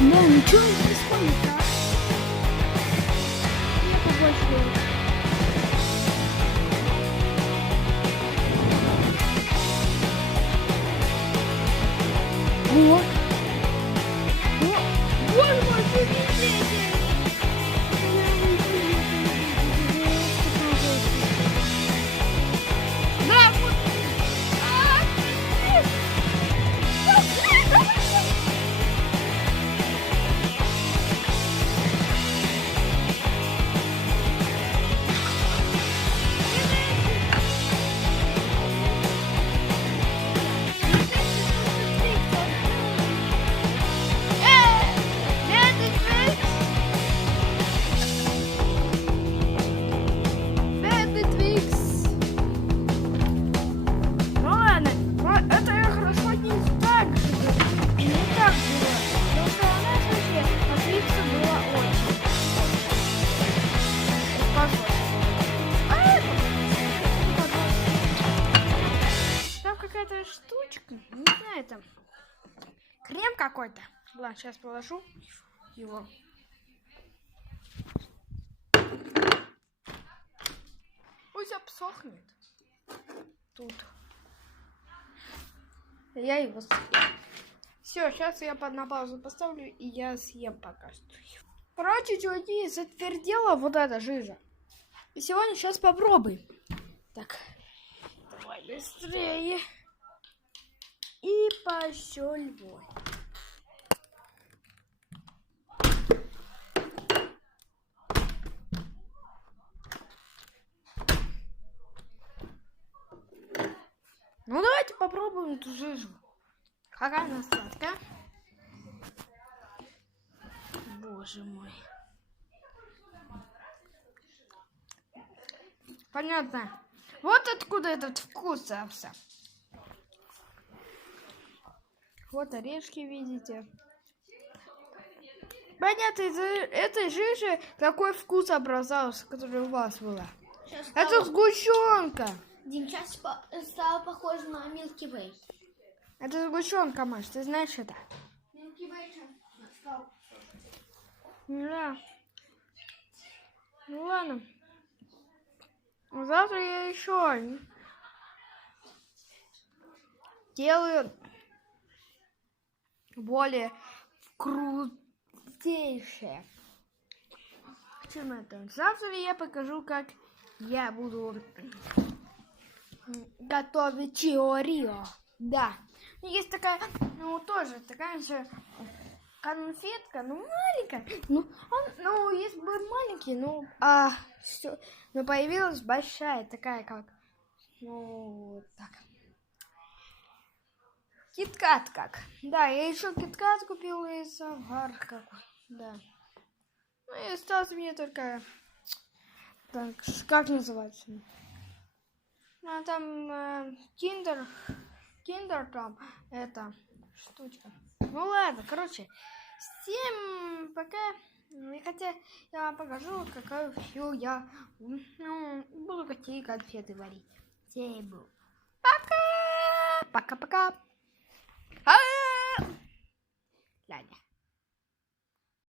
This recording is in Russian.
Да, ну что происходит, а? Я побольше. Вот. Боже мой, смотрите! Да, вот. Бедный Твикс. Ну ладно, но это я хорошо не так же было. Не так было. Потому что у нас вообще от Твикса было очень. Похоже. Там какая-то штучка. Не знаю, там крем какой-то. Ладно, сейчас положу его. Пусть обсохнет. Тут. Я его съем. Все, сейчас я на паузу поставлю, и я съем пока что. Короче, чуваки, затвердела вот эта жижа. И сегодня сейчас попробуем. Так, давай быстрее. И пошел вон. Ну, давайте попробуем эту жижу. Какая она сладкая. Боже мой. Понятно. Вот откуда этот вкус взялся. Вот орешки, видите. Понятно, из этой жижи какой вкус образовался, который у вас было. Это сгущенка. Дим, сейчас стало похоже на Milky Way. Это сгущенка, Маш, ты знаешь это? Milky Way стал. Да. Ну ладно. Завтра я еще делаю более крутейшее. Чем это? Завтра я покажу, как я буду готовить чиорио. Да. Есть такая, ну тоже такая же конфетка, ну маленькая. Ну, если бы маленький, все. Но появилась большая, такая как, ну, вот так. Киткат как. Да, я еще киткат купила из Савар какой. Да. Ну и осталось мне только, так, как называется? А там киндер там, это, штучка. Ну ладно, короче, всем пока. Хотя я вам покажу, какую всю я буду какие конфеты варить. Всем пока! Пока-пока! Ладно.